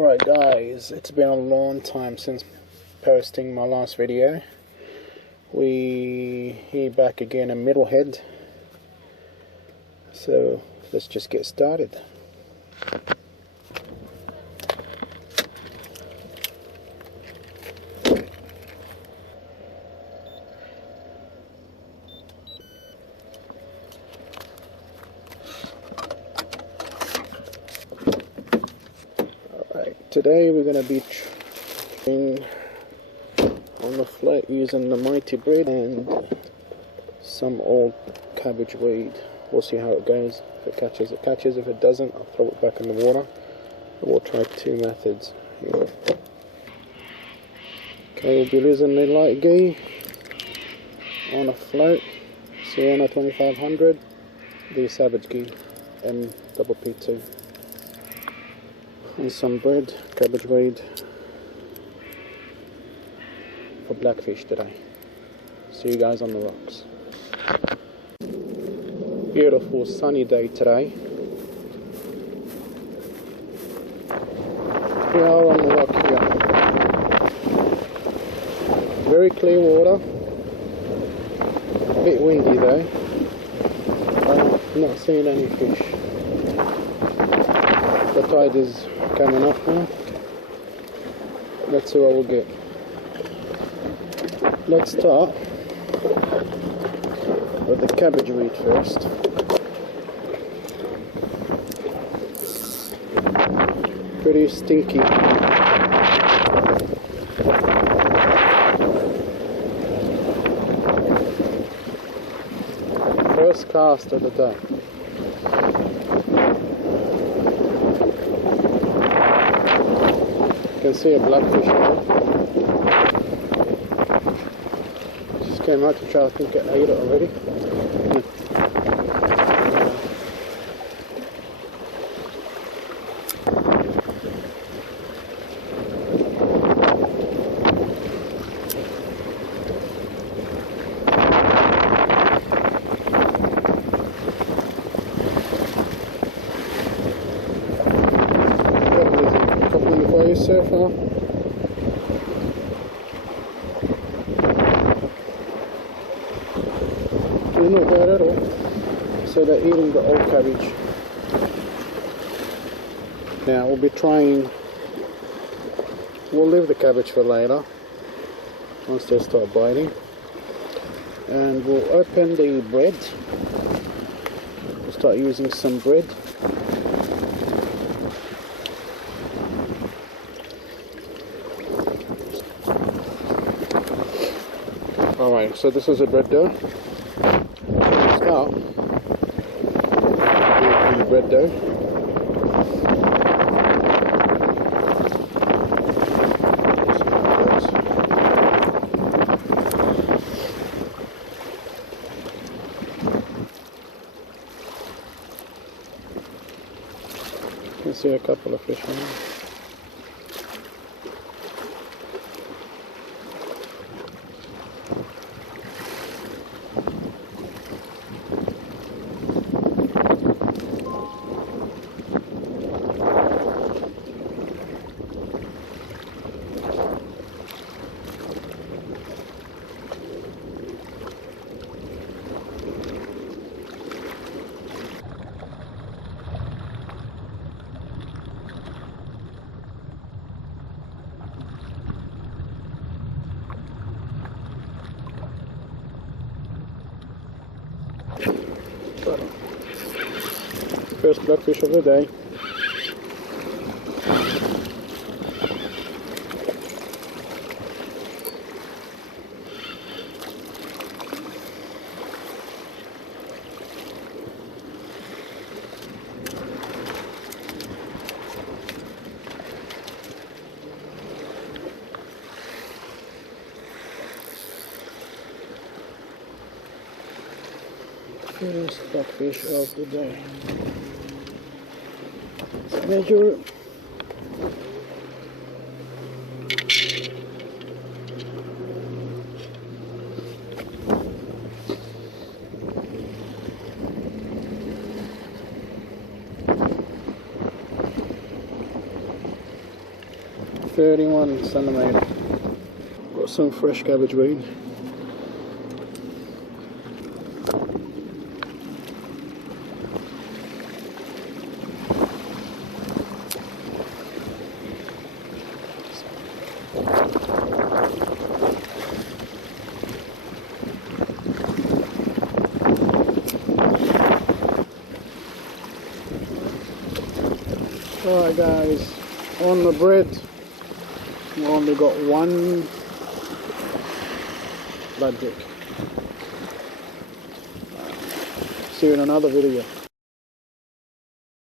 Alright guys, it's been a long time since posting my last video. We here back again in Middlehead, so let's just get started. Today we're going to be trying on the float using the mighty bread and some old cabbage weed. We'll see how it goes. If it catches, it catches. If it doesn't, I'll throw it back in the water. We'll try two methods here. Okay, we'll be using the light ghee on a float, Sienna 2500, the Cabbage ghee MPP2. And some bread, cabbage weed for blackfish today. See you guys on the rocks. Beautiful sunny day today. We are on the rock here. Very clear water. A bit windy though. I'm not seeing any fish. The tide is coming up now. Let's see what we'll get. Let's start with the cabbage weed first. Pretty stinky. First cast of the day. You can see a blackfish now. Just came out to try, I think I ate it already. So far. They're not bad at all. So they're eating the old cabbage. Now we'll be trying, we'll leave the cabbage for later once they start biting, and we'll open the bread. We'll start using some bread. Alright, so this is a bread dough. We'll start with the bread dough. You can see a couple of fish on there. First blackfish of the day. First blackfish of the day. Let's measure. 31 centimeter. Got some fresh cabbage weed. Alright guys, on the bread we only got one magic. See you in another video.